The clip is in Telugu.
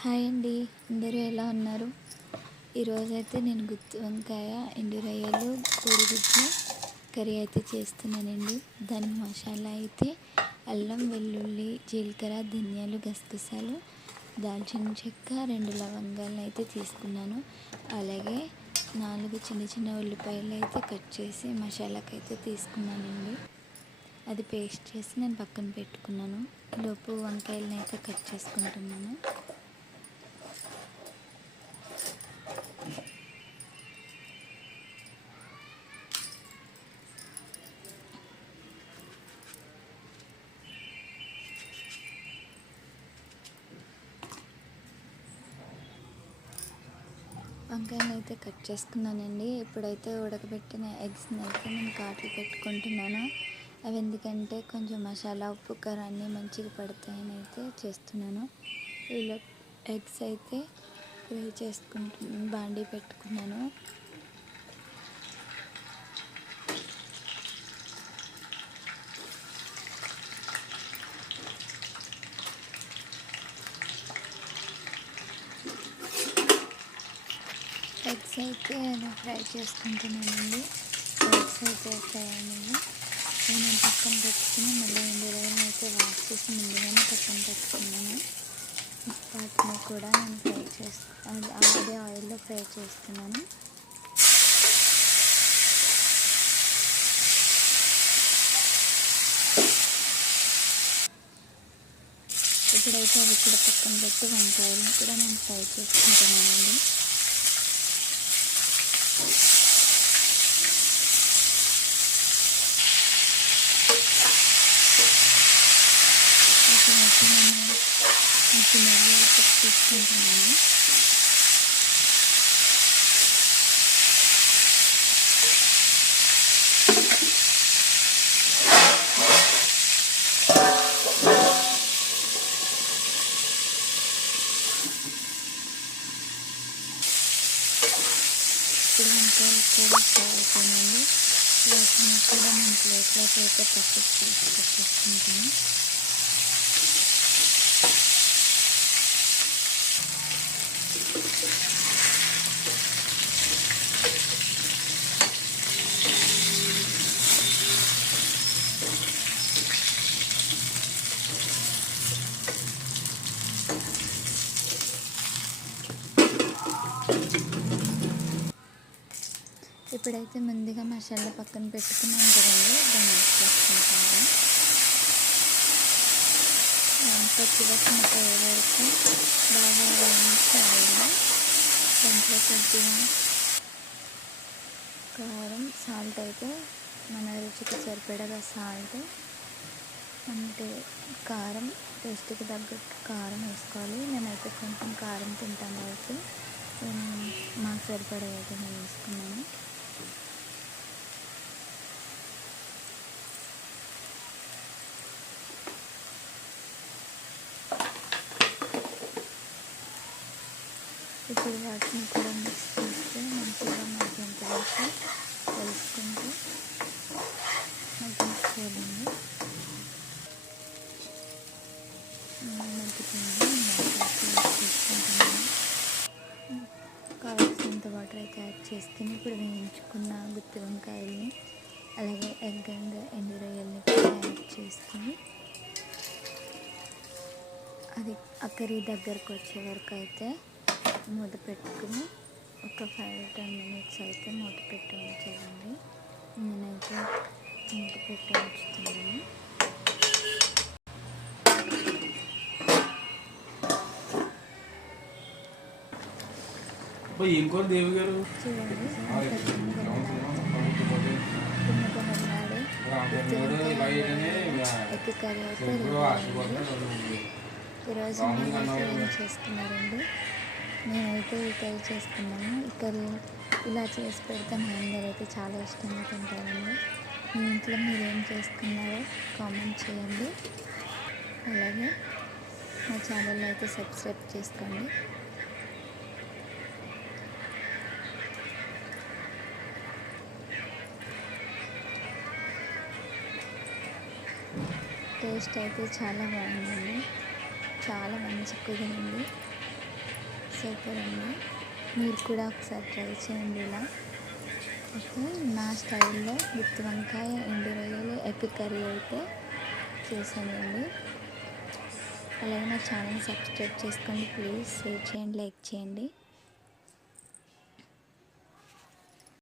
హాయ్ అండి, అందరూ ఎలా ఉన్నారు? ఈరోజైతే నేను గుత్తి వంకాయ, ఎండు రొయ్యలు, కోడిగుడ్లు కర్రీ అయితే చేస్తున్నానండి. దానికి మసాలా అయితే అల్లం, వెల్లుల్లి, జీలకర్ర, ధనియాలు, గసగసాలు, దాల్చిన చెక్క, 2 లవంగాలను అయితే తీసుకున్నాను. అలాగే 4 చిన్న చిన్న ఉల్లిపాయలు అయితే కట్ చేసి మసాలాకి అయితే తీసుకున్నానండి. అది పేస్ట్ చేసి నేను పక్కన పెట్టుకున్నాను. లోపు వంకాయలను అయితే కట్ చేసుకుంటున్నాను. వంకాయలు అయితే కట్ చేసుకున్నానండి. ఇప్పుడైతే ఉడకబెట్టిన ఎగ్స్ని అయితే నేను కాట్లు పెట్టుకుంటున్నాను. అవి ఎందుకంటే కొంచెం మసాలా, ఉప్పు, కారం అన్నీ మంచిగా పడతాయని అయితే చేస్తున్నాను. ఇలా ఎగ్స్ అయితే ఫ్రై చేసుకుంటున్నాను. బాండీ పెట్టుకున్నాను. ఎగ్స్ అయితే నేను ఫ్రై చేసుకుంటున్నానండి. ఎగ్స్ అయితే ఫ్రై అయినాయి. నేను పక్కన పెట్టుకుని మళ్ళీ ఎండు రొయ్యలను అయితే వాష్ చేసి ముందుగానే పక్కన పెట్టుకున్నాను. వాటిని కూడా నేను ఫ్రై అదే ఆయిల్లో ఫ్రై చేస్తున్నాను. ఇప్పుడైతే అవి కూడా పక్కన పెట్టి వంకాయలను కూడా నేను ఫ్రై చేసుకుంటున్నానండి. తీసుకుంటున్నాను. ఇప్పుడు వంకాయలు కూడా ఫ్రై అయిపోయిందండి. వాటిని కూడా నేను ప్లేట్లోకి అయితే పక్కకు తీసుకొచ్చేసుకుంటాను. ఇప్పుడైతే ముందుగా మసాలా పక్కన పెట్టుకున్నాం కదండి, దాన్ని యాడ్ చేసుకుంటాము. పచ్చివాసన పోయే వరకు బాగా వేయించి ఆయిల్లో దాంట్లో కొద్దిగా కారం, సాల్ట్ అయితే మన రుచికి సరిపడగా సాల్ట్, అంటే కారం టేస్ట్కి తగ్గట్టు కారం వేసుకోవాలి. నేనైతే కొంచెం కారం తింటాను కాబట్టి మాకు సరిపడే అయితే నేను వేసుకున్నాను. ఇప్పుడు వాటిని కూడా మిక్స్ చేస్తే మంచిగా మగ్గేంత వరకు కలుసుకుంటూ మగ్గించుకోవాలండి. మగ్గుతుంది తీసుకుంటున్నాను. కావాల్సినంత వాటర్ అయితే యాడ్ చేసుకుని ఇప్పుడు వేయించుకున్న గుత్తి వంకాయల్ని అలాగే ఎగ్ అండ్ ఎండు రొయ్యల్ని కూడా యాడ్ చేసుకొని అది ఆ కర్రీ దగ్గరకు వచ్చే వరకు అయితే మూత పెట్టుకుని ఒక 5-10 మినిట్స్ అయితే మూత పెట్టి ఉంచాలండి. నేనైతే మూత పెట్టి ఉంచుతున్నాను. చూడండి, ఎగ్ కర్రీ అయితే ఈరోజు మేము ఏం చేసుకున్నారండి. నేనైతే ఈ కర్రీ చేసుకున్నాను. ఈ కర్రీ ఇలా చేసి పెడితే మా అందరూ అయితే చాలా ఇష్టంగా తింటారండి. మీ ఇంట్లో మీరు ఏం చేసుకున్నారో కామెంట్ చేయండి. అలాగే మా ఛానల్లో అయితే సబ్స్క్రైబ్ చేసుకోండి. టేస్ట్ అయితే చాలా బాగుందండి. చాలా మంచి కుదిరింది. సూపర్ అండి. మీరు కూడా ఒకసారి ట్రై చేయండి ఇలా. ఓకే, నా స్టైల్లో గుత్తి వంకాయ ఎండు రొయ్యలు ఎగ్ కర్రీ అయితే చేశానండి. అలాగే నా ఛానల్ని సబ్స్క్రైబ్ చేసుకోండి ప్లీజ్. షేర్ చేయండి, లైక్ చేయండి.